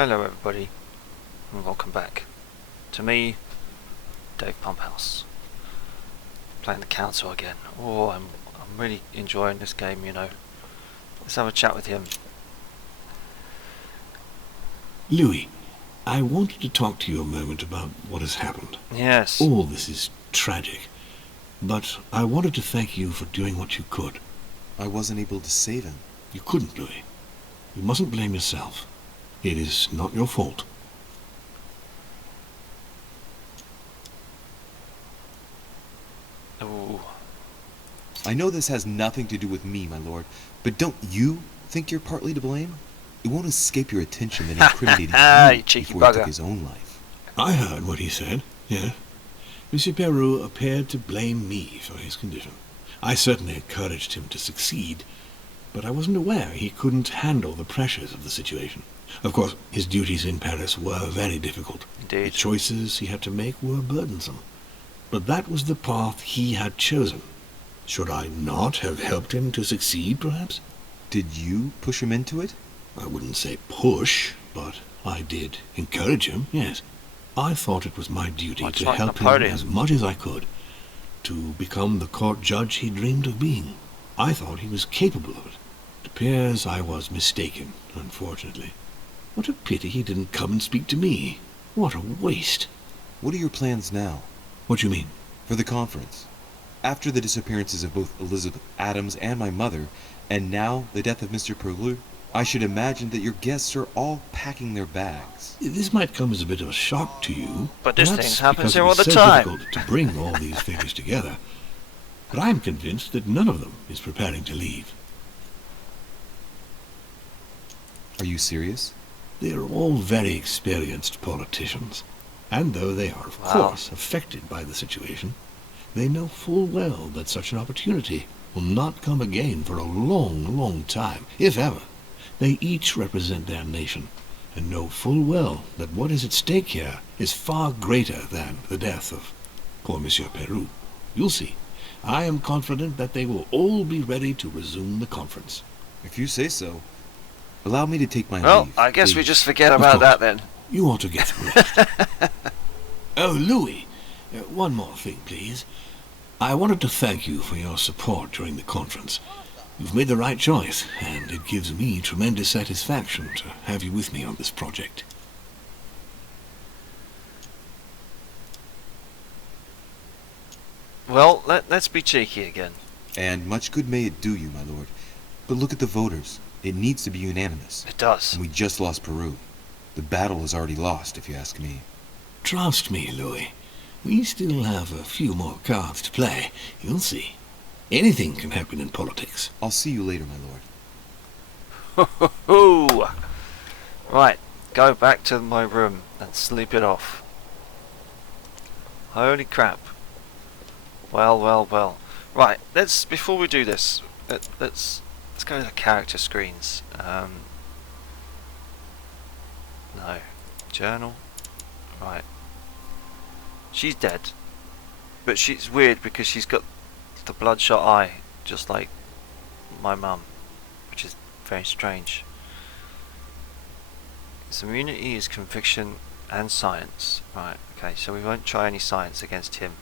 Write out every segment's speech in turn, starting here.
Hello everybody, and welcome back to me, Dave Pumphouse, playing the council again. I'm really enjoying this game, you know. Let's have a chat with him. Louis, I wanted to talk to you a moment about what has happened. Yes. All this is tragic, but I wanted to thank you for doing what you could. I wasn't able to save him. You couldn't, Louis. You mustn't blame yourself. It is not your fault. Ooh. I know this has nothing to do with me, my lord, but don't you think you're partly to blame? It won't escape your attention that he incriminated You you cheeky before he bugger. took his own life. I heard what he said, yeah. Monsieur Peru appeared to blame me for his condition. I certainly encouraged him to succeed, but I wasn't aware he couldn't handle the pressures of the situation. Of course, his duties in Paris were very difficult. Indeed. The choices he had to make were burdensome. But that was the path he had chosen. Should I not have helped him to succeed, perhaps? Did you push him into it? I wouldn't say push, but I did encourage him, yes. I thought it was my duty Much to like help him Napoleon. as much as I could to become the court judge he dreamed of being. I thought he was capable of it. It appears I was mistaken, unfortunately. What a pity he didn't come and speak to me. What a waste. What are your plans now? What do you mean? For the conference? After the disappearances of both Elizabeth Adams and my mother, and now the death of Mr. Perlu, I should imagine that your guests are all packing their bags. This might come as a bit of a shock to you. But this perhaps thing happens because here it all is the so time. difficult to bring all these figures together. But I'm convinced that none of them is preparing to leave. Are you serious? They are all very experienced politicians, and though they are, of Wow. course, affected by the situation, they know full well that such an opportunity will not come again for a long, long time, if ever. They each represent their nation, and know full well that what is at stake here is far greater than the death of poor Monsieur Peru. You'll see. I am confident that they will all be ready to resume the conference. If you say so. Allow me to take my Well, leave. I guess we please. just forget Of about course. that then. You ought to get some rest. Oh, Louis, one more thing, please. I wanted to thank you for your support during the conference. You've made the right choice, and it gives me tremendous satisfaction to have you with me on this project. Well, let's be cheeky again. And much good may it do you, my lord. But look at the voters. It needs to be unanimous. It does. And we just lost Peru. The battle is already lost, if you ask me. Trust me, Louis. We still have a few more cards to play. You'll see. Anything can happen in politics. I'll see you later, my lord. Ooh. Right, go back to my room and sleep it off. Holy crap. Well. Right, before we do this, let's go to the character screens. No. Journal. Right. She's dead. But she's weird because she's got the bloodshot eye, just like my mum, which is very strange. His immunity is conviction and science. Right, okay, so we won't try any science against him.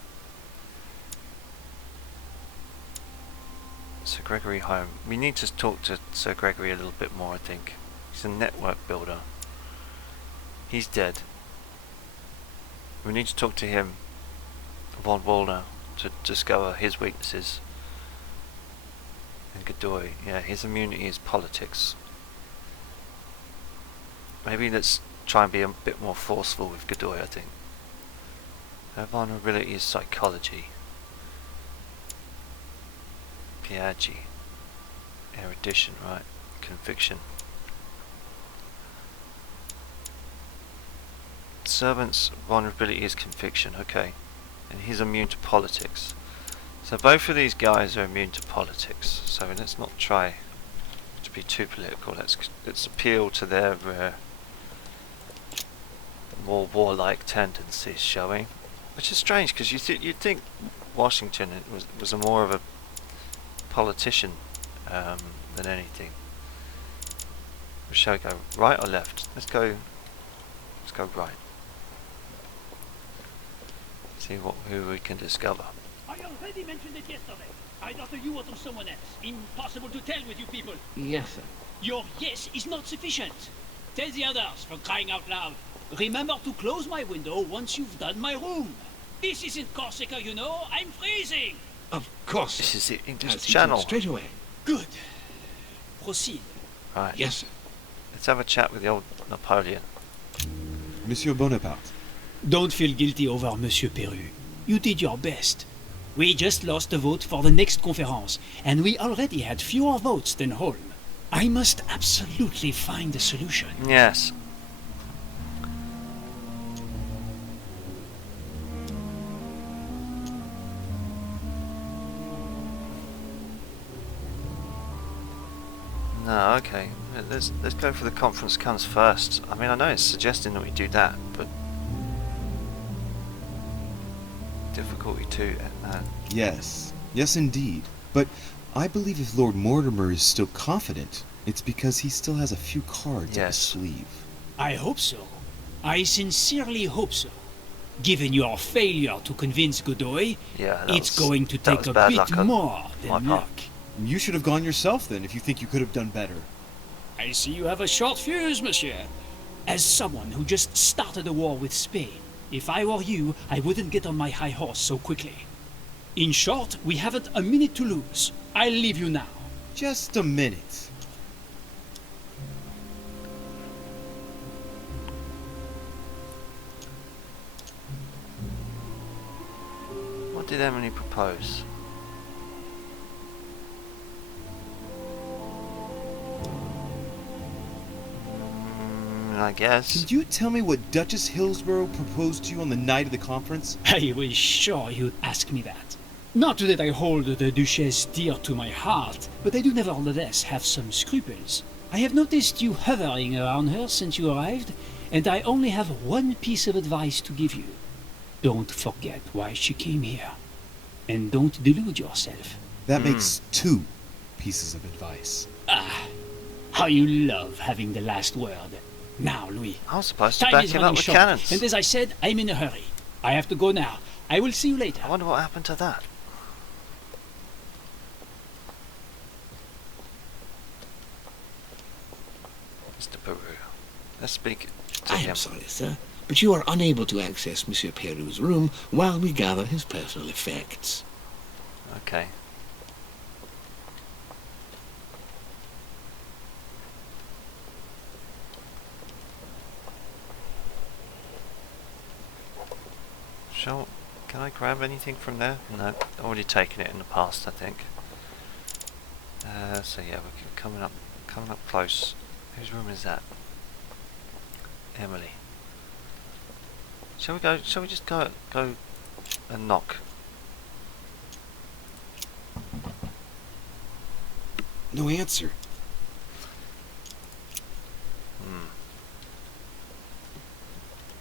Sir Gregory Home. We need to talk to Sir Gregory a little bit more, I think. He's a network builder. He's dead. We need to talk to him, von Wallner, to discover his weaknesses. And Godoy, yeah, his immunity is politics. Maybe let's try and be a bit more forceful with Godoy, I think. Their vulnerability is psychology. Piaggi. Erudition, right. Conviction. Servant's vulnerability is conviction, okay. And he's immune to politics. So both of these guys are immune to politics. So let's not try to be too political. Let's appeal to their more warlike tendencies, shall we? Which is strange because you'd think Washington was a more of a politician than anything. Shall we go right or left? Let's go go right. See who we can discover. I already mentioned it yesterday. Either to you or to someone else. Impossible to tell with you people. Yes, sir. Your yes is not sufficient. Tell the others, for crying out loud. Remember to close my window once you've done my room. This isn't Corsica, you know. I'm freezing. Of course, This sir. is the English I'll see to it Channel. straight away. Good. Proceed. Right. Yes, sir. Let's have a chat with the old Napoleon. Monsieur Bonaparte. Don't feel guilty over Monsieur Peru. You did your best. We just lost the vote for the next conference, and we already had fewer votes than Holm. I must absolutely find a solution. Yes. No, okay. Let's go for the conference comes first. I mean, I know it's suggesting that we do that, but difficulty 2. Yes. Yes, indeed. But I believe if Lord Mortimer is still confident, it's because he still has a few cards up his Yes. sleeve. I hope so. I sincerely hope so. Given your failure to convince Godoy, Yeah, it's going to that take was a bad bit luck on more my than part. luck. You should have gone yourself then if you think you could have done better. I see you have a short fuse, monsieur. As someone who just started a war with Spain, if I were you, I wouldn't get on my high horse so quickly. In short, we haven't a minute to lose. I'll leave you now. Just a minute. What did Emily propose? I guess. Can you tell me what Duchess Hillsborough proposed to you on the night of the conference? I was sure you'd ask me that. Not that I hold the Duchess dear to my heart, but I do nevertheless have some scruples. I have noticed you hovering around her since you arrived, and I only have one piece of advice to give you. Don't forget why she came here. And don't delude yourself. That makes 2 pieces of advice. How you love having the last word. Now, Louis. I was supposed to Time back is him up running with short, cannons. and as I said, I'm in a hurry. I have to go now. I will see you later. I wonder what happened to that. Mr. Peru. Let's speak to I him. am sorry, sir, but you are unable to access Monsieur Peru's room while we gather his personal effects. Okay. Can I grab anything from there? No, already taken it in the past, I think. So yeah, we're coming up close. Whose room is that? Emily. Shall we just go and knock? No answer.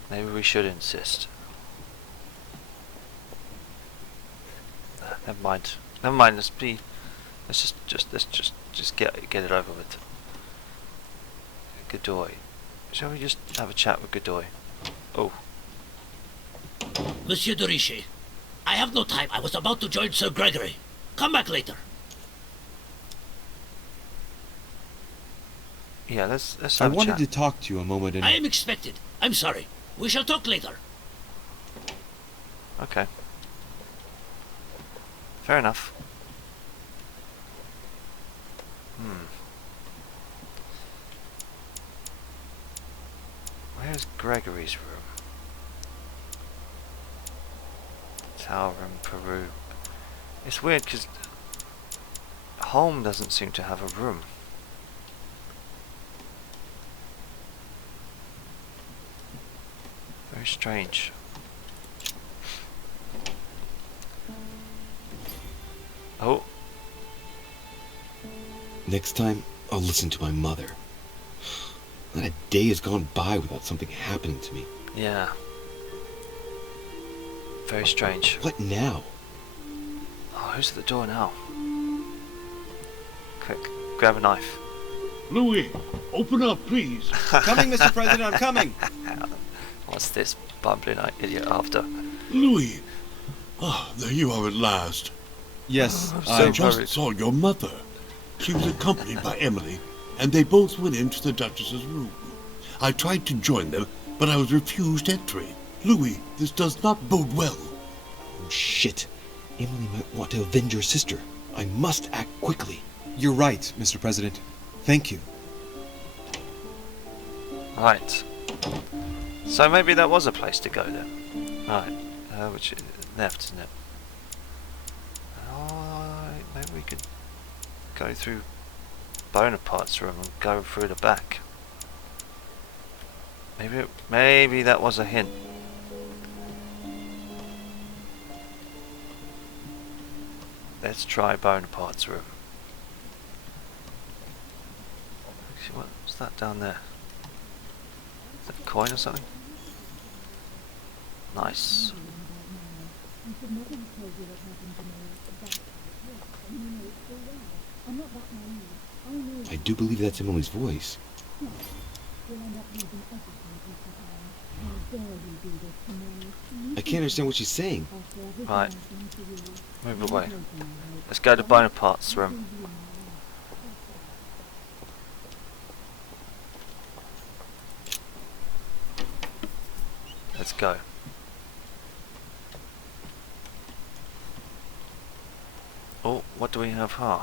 Maybe we should insist. Never mind. Never mind. Let's just get it over with. Godoy. Shall we just have a chat with Godoy? Oh, Monsieur de Richet, I have no time. I was about to join Sir Gregory. Come back later. yeah. Let's I have a wanted chat. to talk to you a moment and I am expected. I'm sorry. We shall talk later. Okay. Fair enough. Where's Gregory's room? Tower room, Peru. It's weird because Holm doesn't seem to have a room. Very strange. Oh, next time, I'll listen to my mother. Not a day has gone by without something happening to me. yeah. Very strange. What now? Oh, who's at the door now? Quick, grab a knife. Louis, open up, please. Coming, Mr. President, I'm coming! What's this bumbling idiot after? Louis! Ah, there you are at last. Yes, I'm I so just worried. saw your mother. She was accompanied by Emily, and they both went into the Duchess's room. I tried to join them, but I was refused entry. Louis, this does not bode well. Oh, shit. Emily might want to avenge your sister. I must act quickly. You're right, Mr. President. Thank you. Right. So maybe that was a place to go then. Right. Which is left, isn't it? Alright, maybe we could go through Bonaparte's room and go through the back. Maybe that was a hint. Let's try Bonaparte's room. Actually, what's that down there? Is that a coin or something? Nice. I do believe that's Emily's voice. I can't understand what she's saying. Right. Move away. Let's go to Bonaparte's room. Let's go. Oh, what do we have here?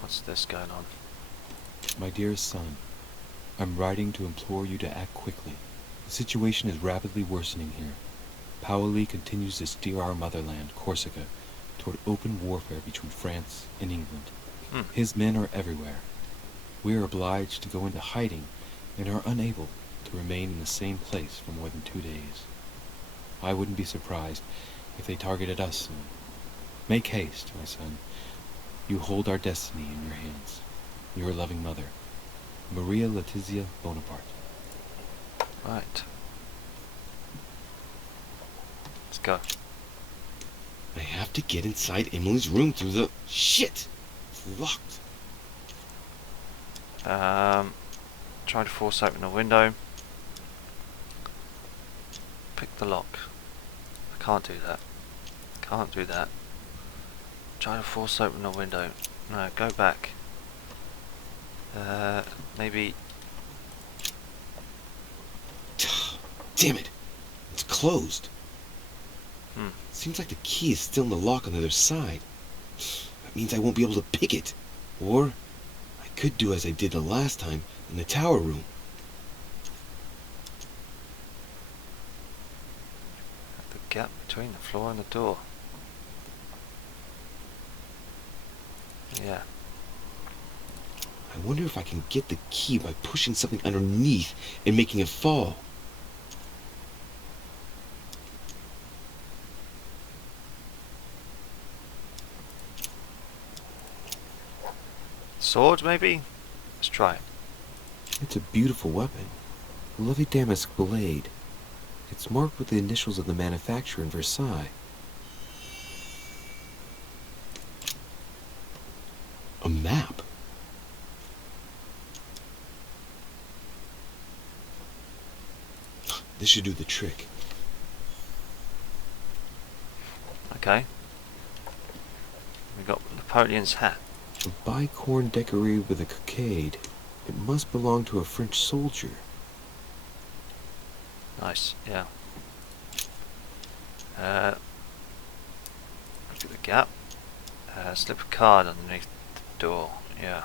What's this going on? My dearest son, I'm writing to implore you to act quickly. The situation is rapidly worsening here. Paoli continues to steer our motherland, Corsica, toward open warfare between France and England. His men are everywhere. We are obliged to go into hiding and are unable to remain in the same place for more than 2 days. I wouldn't be surprised if they targeted us soon. Make haste, my son. You hold our destiny in your hands. Your loving mother, Maria Letizia Bonaparte. Right. Let's go. I have to get inside Emily's room through the... Shit! It's locked. Try to force open a window. Pick the lock. I can't do that. Can't do that. Try to force open a window. No, go back. Maybe... Damn it! It's closed. Seems like the key is still in the lock on the other side. That means I won't be able to pick it. Or I could do as I did the last time in the tower room. The gap between the floor and the door. Yeah. I wonder if I can get the key by pushing something underneath and making it fall. Sword, maybe? Let's try it. It's a beautiful weapon. A lovely damask blade. It's marked with the initials of the manufacturer in Versailles. A map. This should do the trick. Okay. We got Napoleon's hat. A bicorn decorated with a cockade. It must belong to a French soldier. Nice, yeah. Look at the gap. Slip a card underneath the door, yeah.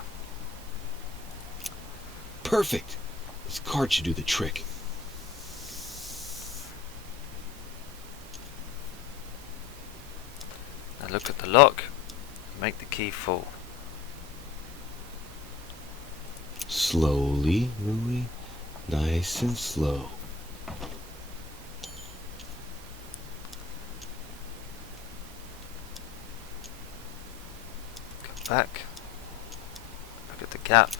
Perfect! This card should do the trick. Now look at the lock. Make the key fall. Slowly, Louis. Nice and slow. Go back. Look at the gap.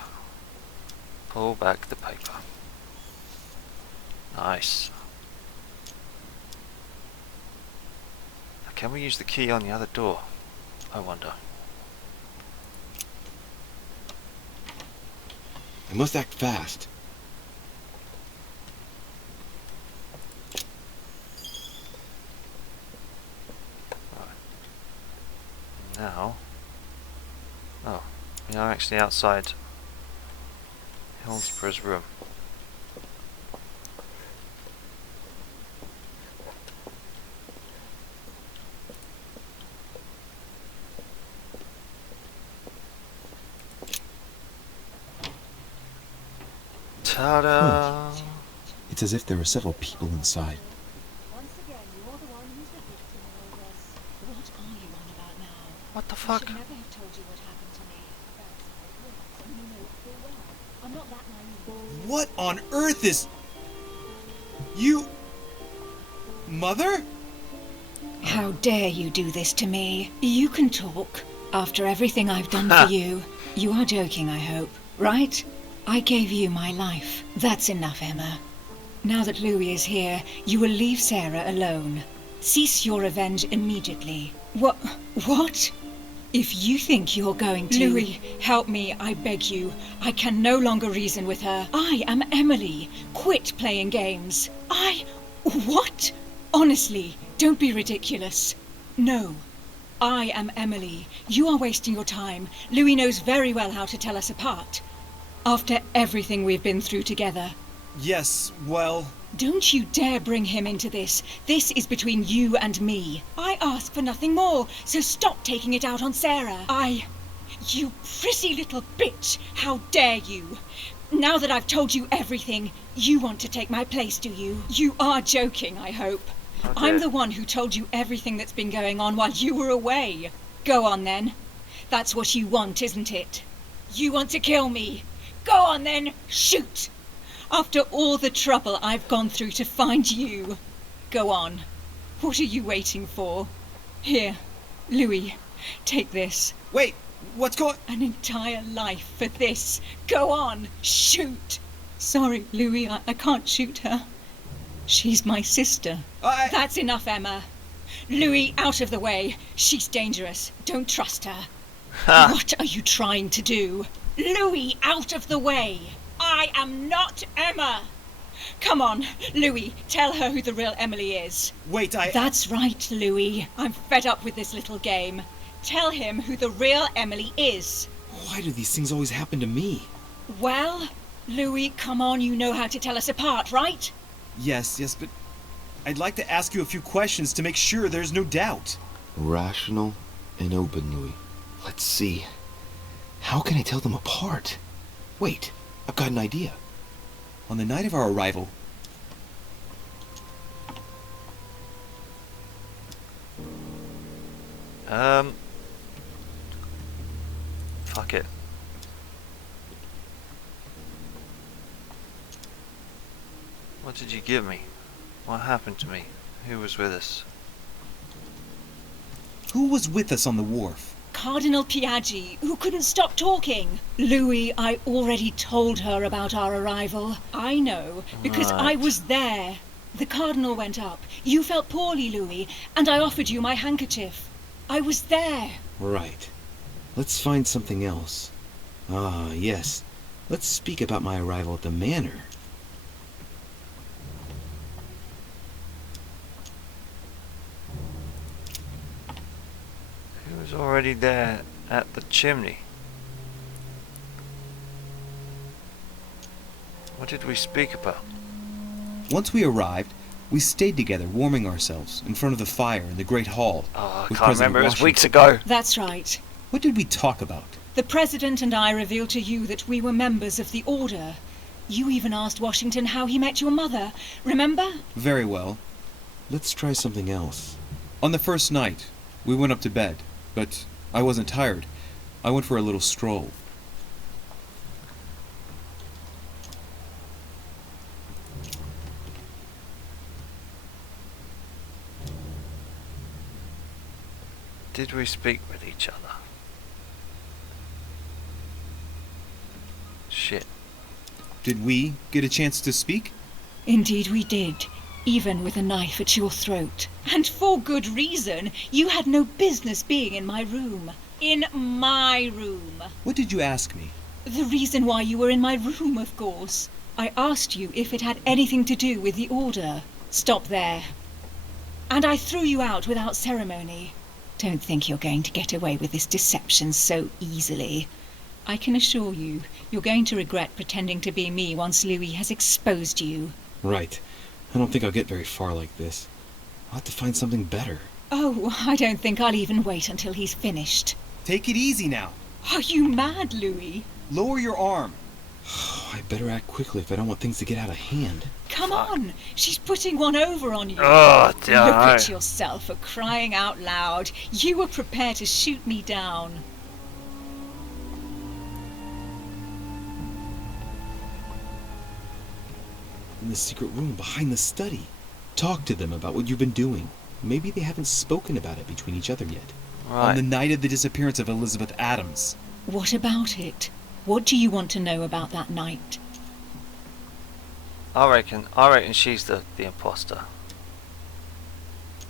Pull back the paper. Nice. Now can we use the key on the other door? I wonder. I must act fast. Now... Oh, we are actually outside Hillsborough's room. Ta-da! It's as if there are several people inside. Once again, you're the one who's the victim in all this. What are you on about now? What the I fuck? should never have told you what happened to me. That's how it works, and you know it full well. I'm not that naive. What on earth is... You... Mother? How dare you do this to me? You can talk. After everything I've done for you. You are joking, I hope. Right? I gave you my life. That's enough, Emma. Now that Louis is here, you will leave Sarah alone. Cease your revenge immediately. What? If you think you're going to... Louis, help me, I beg you. I can no longer reason with her. I am Emily. Quit playing games. What? Honestly, don't be ridiculous. No. I am Emily. You are wasting your time. Louis knows very well how to tell us apart. After everything we've been through together. Yes, well... Don't you dare bring him into this. This is between you and me. I ask for nothing more, so stop taking it out on Sarah. You prissy little bitch! How dare you! Now that I've told you everything, you want to take my place, do you? You are joking, I hope. Okay. I'm the one who told you everything that's been going on while you were away. Go on then. That's what you want, isn't it? You want to kill me. Go on then, shoot! After all the trouble I've gone through to find you. Go on. What are you waiting for? Here, Louis, take this. Wait, what's going... An entire life for this. Go on, shoot! Sorry, Louis, I can't shoot her. She's my sister. That's enough, Emma. Louis, out of the way. She's dangerous. Don't trust her. What are you trying to do? Louis, out of the way! I am not Emma! Come on, Louis, tell her who the real Emily is. Wait, That's right, Louis. I'm fed up with this little game. Tell him who the real Emily is. Why do these things always happen to me? Well, Louis, come on, you know how to tell us apart, right? Yes, but... I'd like to ask you a few questions to make sure there's no doubt. Rational and open, Louis. Let's see. How can I tell them apart? Wait, I've got an idea. On the night of our arrival... Fuck it. What did you give me? What happened to me? Who was with us? Who was with us on the wharf? Cardinal Piaggi, who couldn't stop talking. Louis, I already told her about our arrival. I know, because I Right. was there. The Cardinal went up. You felt poorly, Louis, and I offered you my handkerchief. I was there. Right. Let's find something else. Ah, yes. Let's speak about my arrival at the manor. Who was already there at the chimney? What did we speak about? Once we arrived, we stayed together warming ourselves in front of the fire in the Great Hall. Oh, I with can't President remember. It was Washington. weeks ago. That's right. What did we talk about? The President and I revealed to you that we were members of the Order. You even asked Washington how he met your mother. Remember? Very well. Let's try something else. On the first night, we went up to bed, but I wasn't tired. I went for a little stroll. Did we speak with each other? Shit. Did we get a chance to speak? Indeed we did, even with a knife at your throat. And for good reason. You had no business being in my room. In my room. What did you ask me? The reason why you were in my room, of course. I asked you if it had anything to do with the Order. Stop there. And I threw you out without ceremony. Don't think you're going to get away with this deception so easily. I can assure you, you're going to regret pretending to be me once Louis has exposed you. Right. I don't think I'll get very far like this. I'll have to find something better. Oh, I don't think I'll even wait until he's finished. Take it easy now. Are you mad, Louis? Lower your arm. I better act quickly if I don't want things to get out of hand. Come on! She's putting one over on you. Oh, dear. Look at yourself for crying out loud. You were prepared to shoot me down. In the secret room behind the study. Talk to them about what you've been doing. Maybe they haven't spoken about it between each other yet. On the Right. night of the disappearance of Elizabeth Adams. What about it? What do you want to know about that night? I reckon she's the imposter.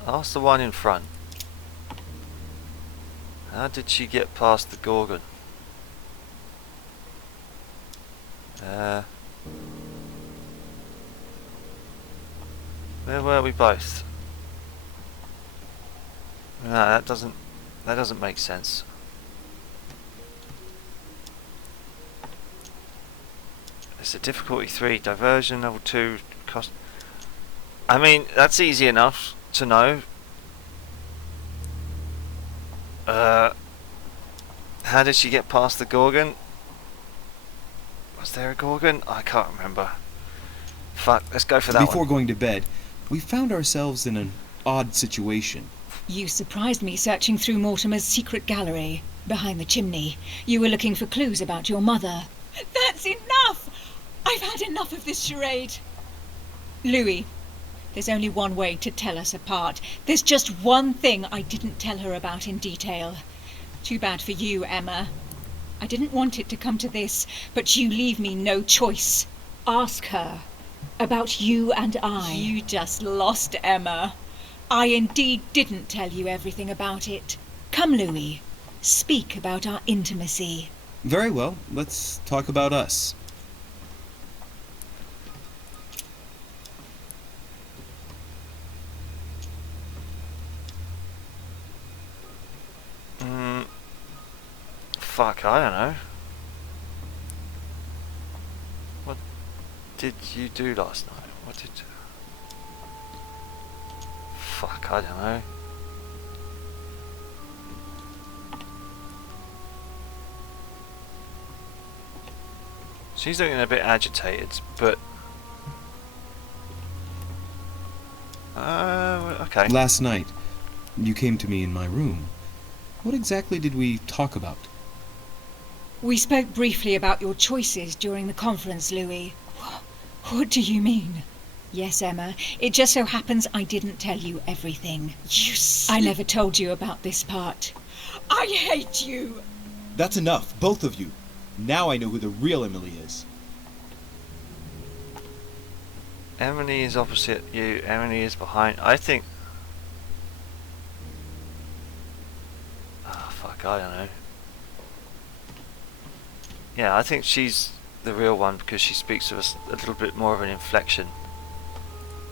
Ask the one in front. How did she get past the Gorgon? Where were we both? No, that doesn't make sense. It's a difficulty 3, diversion level 2, cost. I mean, that's easy enough to know. How did she get past the Gorgon? Was there a Gorgon? I can't remember. Fuck, let's go for that Before one. going to bed, we found ourselves in an odd situation. You surprised me searching through Mortimer's secret gallery, behind the chimney. You were looking for clues about your mother. That's enough! I've had enough of this charade. Louis, there's only one way to tell us apart. There's just one thing I didn't tell her about in detail. Too bad for you, Emma. I didn't want it to come to this, but you leave me no choice. Ask her about you and I. You just lost, Emma. I indeed didn't tell you everything about it. Come, Louis. Speak about our intimacy. Very well, let's talk about us. Fuck, I don't know. What did you do last night? What did you... Fuck, I don't know. She's looking a bit agitated, but... okay. Last night, you came to me in my room. What exactly did we talk about? We spoke briefly about your choices during the conference, Louis. What do you mean? Yes, Emma. It just so happens I didn't tell you everything. I never told you about this part. I hate you! That's enough, both of you. Now I know who the real Emily is. Emily is opposite you, Emily is behind. I think... Oh, fuck, I don't know. Yeah, I think she's the real one because she speaks with a little bit more of an inflection.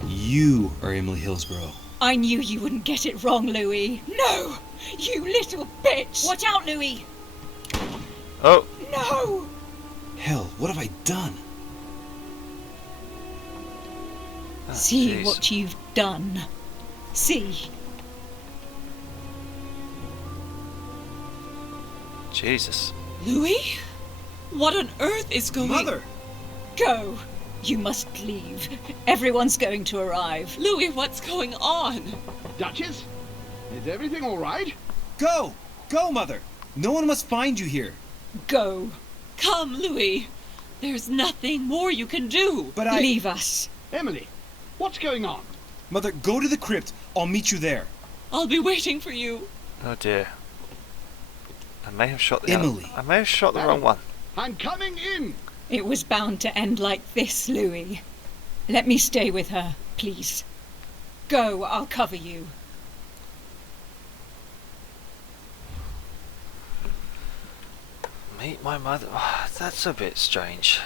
You are Emily Hillsborough. I knew you wouldn't get it wrong, Louis. No! You little bitch! Watch out, Louis! Oh! No! Hell, what have I done? Oh, See jeez. what you've done. See. Jesus. Louis? What on earth is going... Mother! Go. You must leave. Everyone's going to arrive. Louis, what's going on? Duchess? Is everything all right? Go! Go, Mother! No one must find you here. Go. Come, Louis. There's nothing more you can do. But Leave us. Emily, what's going on? Mother, go to the crypt. I'll meet you there. I'll be waiting for you. Oh dear. I may have shot the Emily. I may have shot the wrong one. I'm coming in! It was bound to end like this, Louis. Let me stay with her, please. Go, I'll cover you. Meet my mother. Oh, that's a bit strange.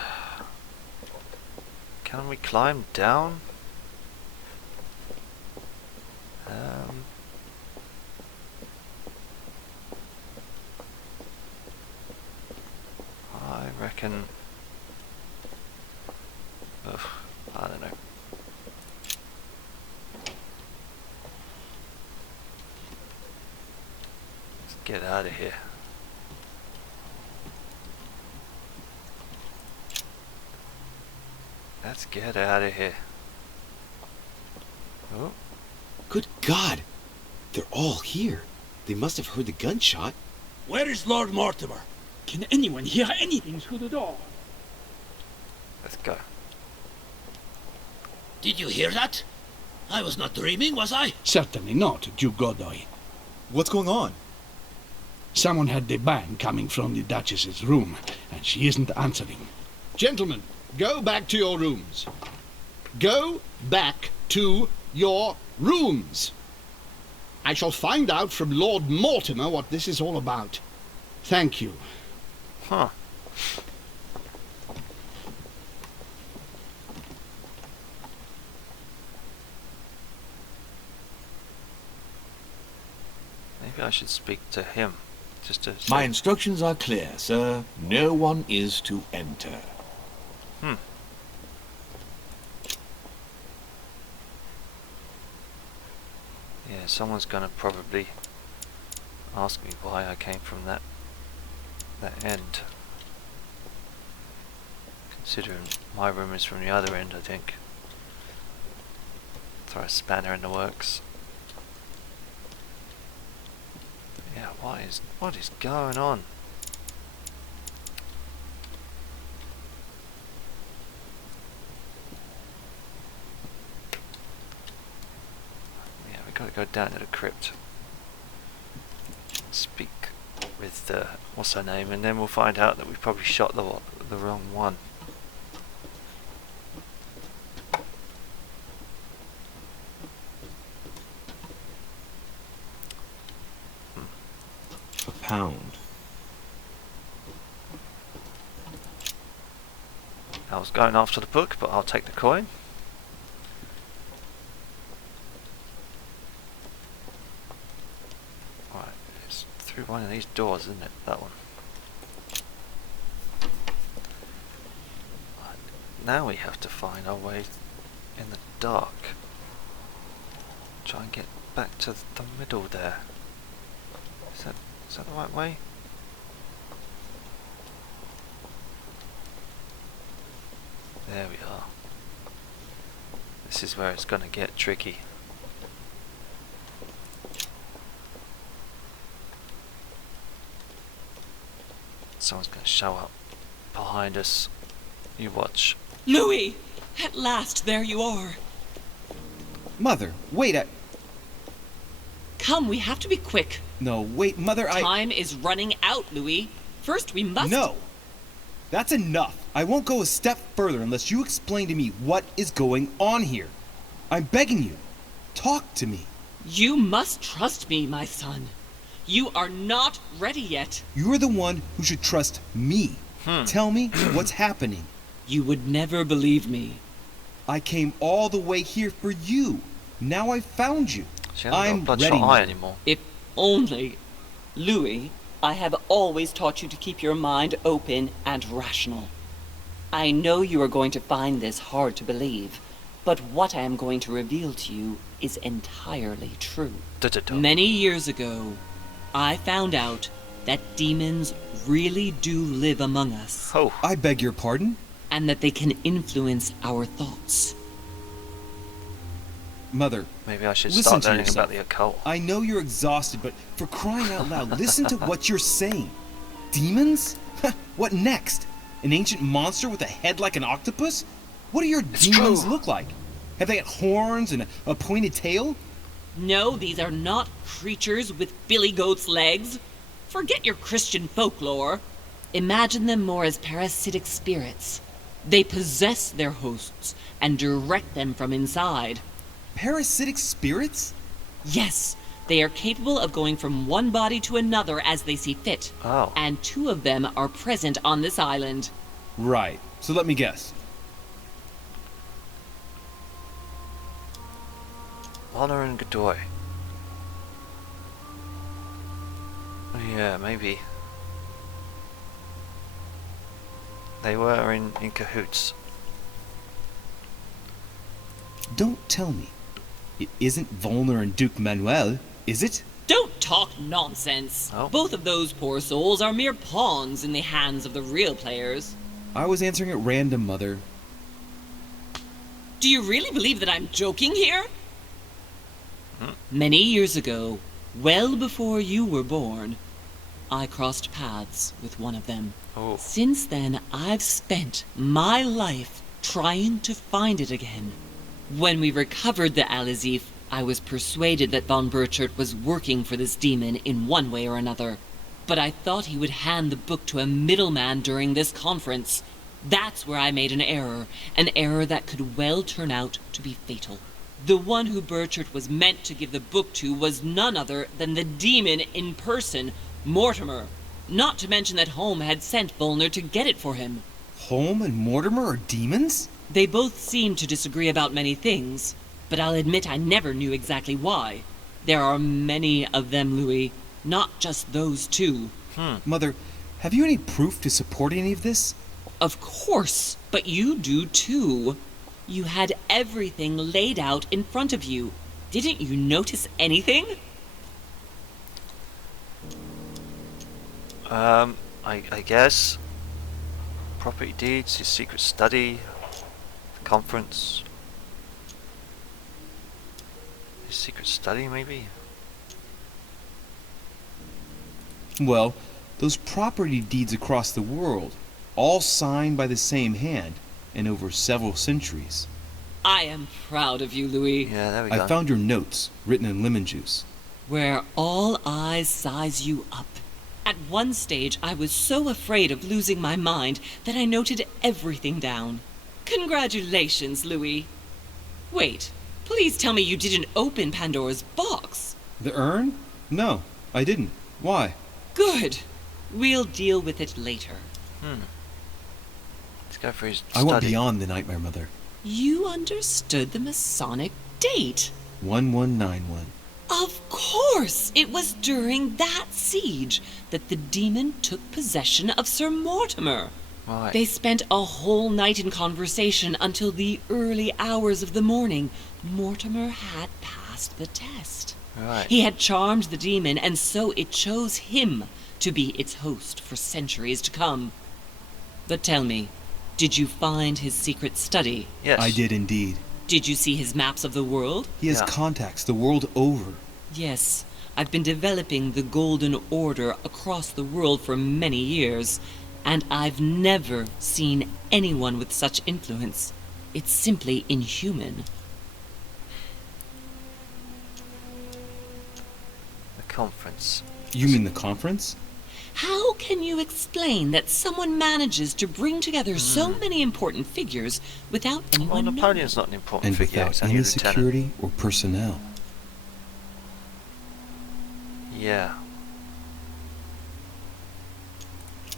Can we climb down? I reckon. Ugh, I don't know. Let's get out of here. Let's get out of here. Oh. Good God! They're all here. They must have heard the gunshot. Where is Lord Mortimer? Can anyone hear anything through the door? Let's go. Did you hear that? I was not dreaming, was I? Certainly not, Duke Godoy. What's going on? Someone had the bang coming from the Duchess's room, and she isn't answering. Gentlemen, go back to your rooms. Go back to your rooms. I shall find out from Lord Mortimer what this is all about. Thank you. Huh. Maybe I should speak to him. Just to My say- instructions are clear, sir. No one is to enter. Yeah, someone's gonna probably ask me why I came from that end. Considering my room is from the other end, I think. Throw a spanner in the works. Yeah, what is going on? Yeah, we gotta go down to the crypt. Speak with what's her name, and then we'll find out that we probably shot the wrong one. A pound. I was going after the book, but I'll take the coin. Right, it's through one of these doors, isn't it? That one. Right, now we have to find our way in the dark. Try and get back to the middle there. Is that the right way? There we are. This is where it's gonna get tricky. Someone's gonna show up behind us. You watch. Louis! At last, there you are. Mother, wait, Come, we have to be quick. No, wait, Mother, Time is running out, Louis. First, we must... No! That's enough. I won't go a step further unless you explain to me what is going on here. I'm begging you. Talk to me. You must trust me, my son. You are not ready yet. You're the one who should trust me. Tell me what's happening. You would never believe me. I came all the way here for you. Now I've found you. She hasn't I'm got a bloodshot ready eye now. anymore. If only... Louis, I have always taught you to keep your mind open and rational. I know you are going to find this hard to believe, but what I am going to reveal to you is entirely true. Many years ago, I found out that demons really do live among us. Oh. I beg your pardon? And that they can influence our thoughts. Mother, Maybe I should listen start to learning yourself. about the occult. I know you're exhausted, but for crying out loud, listen to what you're saying. Demons? What next? An ancient monster with a head like an octopus? What do your demons true. look like? Have they got horns and a pointed tail? No, these are not creatures with billy goat's legs. Forget your Christian folklore. Imagine them more as parasitic spirits. They possess their hosts and direct them from inside. Parasitic spirits? Yes, They are capable of going from one body to another as they see fit. Oh. And 2 of them are present on this island. Right. So let me guess. Honor and Godoy. Oh, yeah, maybe. They were in cahoots. Don't tell me. It isn't Volner and Duke Manuel, is it? Don't talk nonsense. Oh. Both of those poor souls are mere pawns in the hands of the real players. I was answering at random, Mother. Do you really believe that I'm joking here? Many years ago, well before you were born, I crossed paths with one of them. Oh. Since then, I've spent my life trying to find it again. When we recovered the Alizif, I was persuaded that von Burchard was working for this demon in one way or another. But I thought he would hand the book to a middleman during this conference. That's where I made an error that could well turn out to be fatal. The one who Burchard was meant to give the book to was none other than the demon in person, Mortimer. Not to mention that Holm had sent Volner to get it for him. Holm and Mortimer are demons? They both seem to disagree about many things, but I'll admit I never knew exactly why. There are many of them, Louis, not just those 2. Mother, have you any proof to support any of this? Of course, but you do too. You had everything laid out in front of you. Didn't you notice anything? I guess. Property deeds, his secret study, the conference. His secret study, maybe? Well, those property deeds across the world, all signed by the same hand, and over several centuries. I am proud of you, Louis. Yeah, there we go. I found your notes, written in lemon juice. Where all eyes size you up. At one stage, I was so afraid of losing my mind that I noted everything down. Congratulations, Louis. Wait, please tell me you didn't open Pandora's box. The urn? No, I didn't. Why? Good. We'll deal with it later. Let's go for his I went study. beyond the nightmare, Mother. You understood the Masonic date. 1191. Of course! It was during that siege that the demon took possession of Sir Mortimer. Right. They spent a whole night in conversation until the early hours of the morning. Mortimer had passed the test. Right. He had charmed the demon, and so it chose him to be its host for centuries to come. But tell me, did you find his secret study? Yes. I did indeed. Did you see his maps of the world? He has Yeah. contacts the world over. Yes, I've been developing the Golden Order across the world for many years, and I've never seen anyone with such influence. It's simply inhuman. The conference. You mean the conference? How can you explain that someone manages to bring together so many important figures without Well, anyone knowing? Napoleon's not an important And figure. without He's only a any lieutenant. security or personnel. Yeah.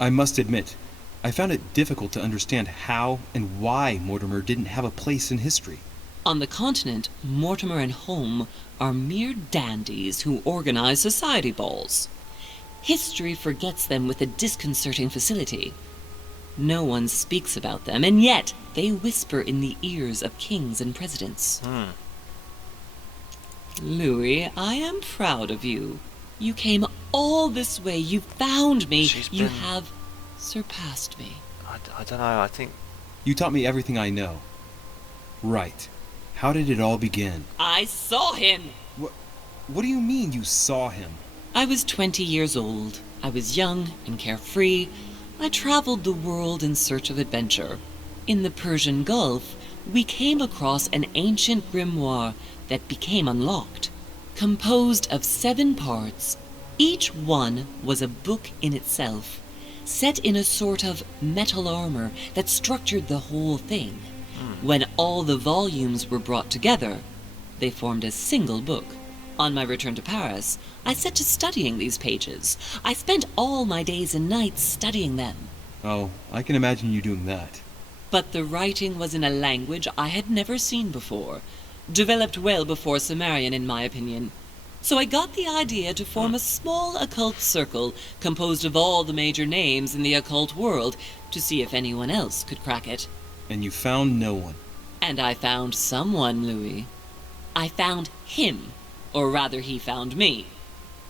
I must admit, I found it difficult to understand how and why Mortimer didn't have a place in history. On the continent, Mortimer and Holm are mere dandies who organize society balls. History forgets them with a disconcerting facility. No one speaks about them, and yet they whisper in the ears of kings and presidents. Louis, I am proud of you. You came all this way. You found me. You been- have surpassed me. I don't know. I think You taught me everything I know. Right. How did it all begin? I saw him. What do you mean you saw him? I was 20 years old. I was young and carefree. I traveled the world in search of adventure. In the Persian Gulf, we came across an ancient grimoire that became unlocked. Composed of 7 parts, each one was a book in itself, set in a sort of metal armor that structured the whole thing. When all the volumes were brought together, they formed a single book. On my return to Paris, I set to studying these pages. I spent all my days and nights studying them. Oh, I can imagine you doing that. But the writing was in a language I had never seen before, developed well before Sumerian in my opinion. So I got the idea to form a small occult circle composed of all the major names in the occult world to see if anyone else could crack it. And you found no one. And I found someone, Louis. I found him, or rather he found me.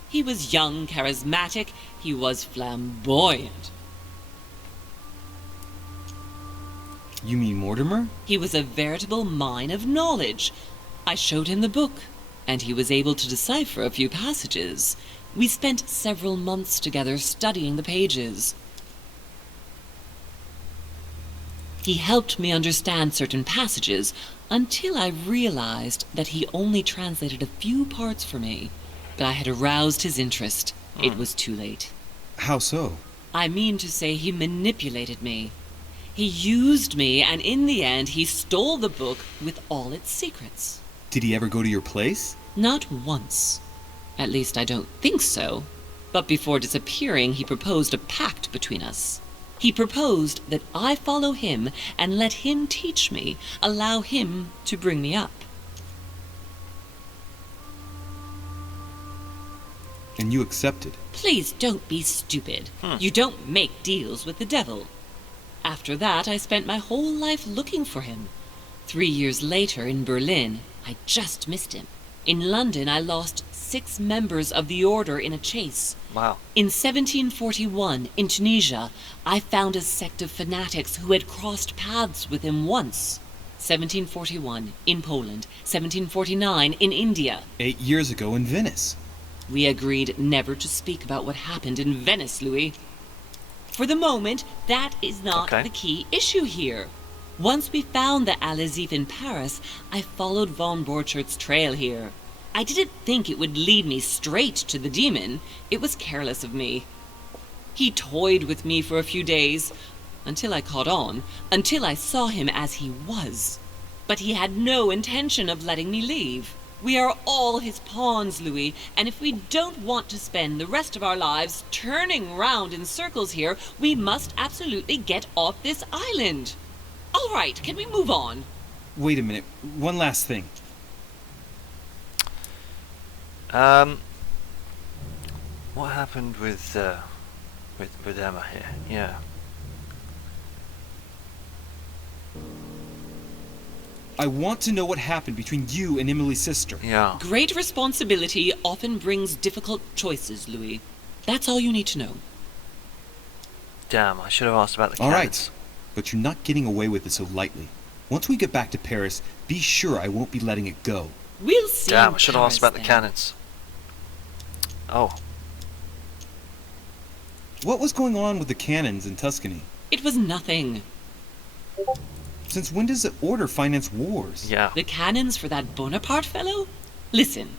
He was young, charismatic, he was flamboyant. You mean Mortimer? He was a veritable mine of knowledge. I showed him the book, and he was able to decipher a few passages. We spent several months together studying the pages. He helped me understand certain passages until I realized that he only translated a few parts for me. But I had aroused his interest. It was too late. How so? I mean to say he manipulated me. He used me, and in the end, he stole the book with all its secrets. Did he ever go to your place? Not once. At least I don't think so. But before disappearing, he proposed a pact between us. He proposed that I follow him and let him teach me, allow him to bring me up. And you accepted? Please don't be stupid. You don't make deals with the devil. After that, I spent my whole life looking for him. 3 years later, in Berlin, I just missed him. In London, I lost 6 members of the order in a chase. Wow. In 1741, in Tunisia, I found a sect of fanatics who had crossed paths with him once. 1741, in Poland. 1749, in India. 8 years ago in Venice. We agreed never to speak about what happened in Venice, Louis. For the moment, that is not the key issue here. Once we found the Al-Azif in Paris, I followed von Borchart's trail here. I didn't think it would lead me straight to the demon. It was careless of me. He toyed with me for a few days, until I caught on, until I saw him as he was. But he had no intention of letting me leave. We are all his pawns, Louis, and if we don't want to spend the rest of our lives turning round in circles here, we must absolutely get off this island. All right, can we move on? Wait a minute. One last thing. What happened with Emma here? Yeah. I want to know what happened between you and Emily's sister. Yeah. Great responsibility often brings difficult choices, Louis. That's all you need to know. Damn, I should have asked about the All cannons. right, but you're not getting away with it so lightly. Once we get back to Paris, be sure I won't be letting it go. We'll see. Damn, in I should have asked Paris, about the then. cannons. Oh. What was going on with the cannons in Tuscany? It was nothing. Since when does the Order finance wars? Yeah. The cannons for that Bonaparte fellow? Listen.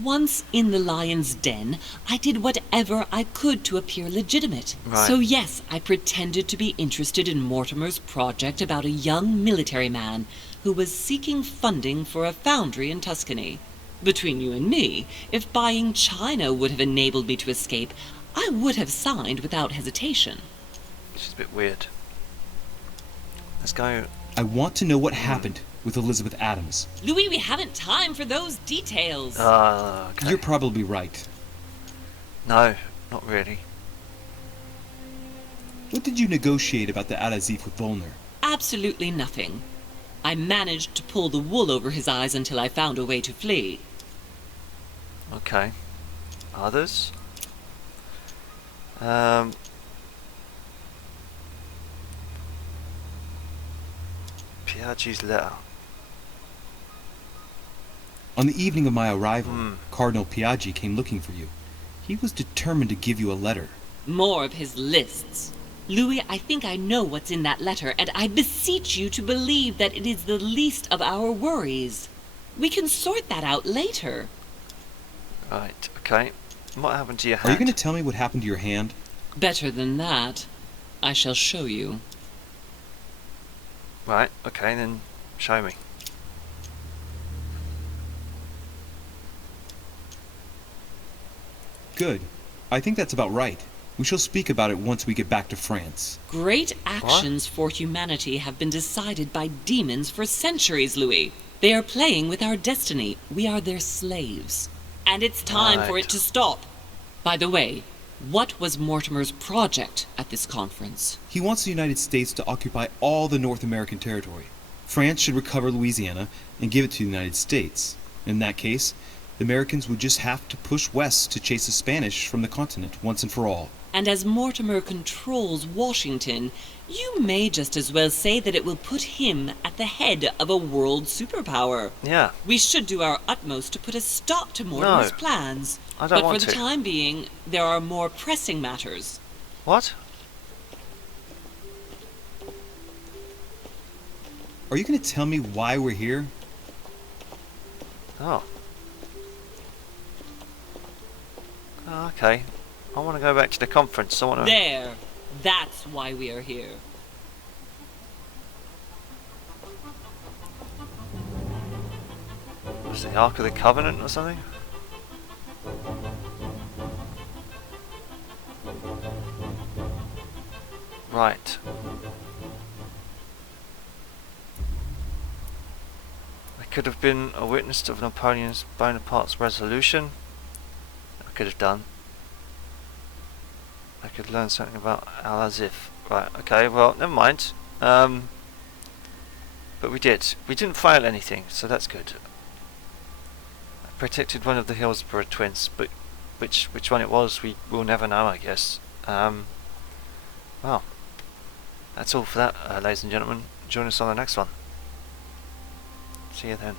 Once in the lion's den, I did whatever I could to appear legitimate. Right. So yes, I pretended to be interested in Mortimer's project about a young military man who was seeking funding for a foundry in Tuscany. Between you and me, if buying China would have enabled me to escape, I would have signed without hesitation. Which is a bit weird. Let's go. I want to know what happened with Elizabeth Adams. Louis, we haven't time for those details. Okay. You're probably right. No, not really. What did you negotiate about the Al-Azif with Volner? Absolutely nothing. I managed to pull the wool over his eyes until I found a way to flee. Okay. Others? Piaggi's letter. On the evening of my arrival, Cardinal Piaggi came looking for you. He was determined to give you a letter. More of his lists. Louis, I think I know what's in that letter, and I beseech you to believe that it is the least of our worries. We can sort that out later. Right, okay. What happened to your Are hand? you going to tell me what happened to your hand? Better than that. I shall show you. Right, okay, then show me. Good. I think that's about right. We shall speak about it once we get back to France. Great actions for humanity have been decided by demons for centuries, Louis. They are playing with our destiny. We are their slaves. And it's time for Right. it to stop. By the way, what was Mortimer's project at this conference? He wants the United States to occupy all the North American territory. France should recover Louisiana and give it to the United States. In that case, the Americans would just have to push west to chase the Spanish from the continent once and for all. And as Mortimer controls Washington, you may just as well say that it will put him at the head of a world superpower. Yeah. We should do our utmost to put a stop to Mortimer's No. plans. I don't but want for the to. time being, there are more pressing matters. What? Are you going to tell me why we're here? Oh. Oh, okay. I want to go back to the conference. I want to... There. That's why we are here. What's the Ark of the Covenant or something? Right. I could have been a witness of Napoleon's Bonaparte's resolution. I could have done. I could learn something about Al-Azif. Right, okay, well, never mind. But we did. We didn't fail anything, so that's good. I protected one of the Hillsborough twins, but which one it was, we will never know, I guess. Well, that's all for that, ladies and gentlemen. Join us on the next one. See you then.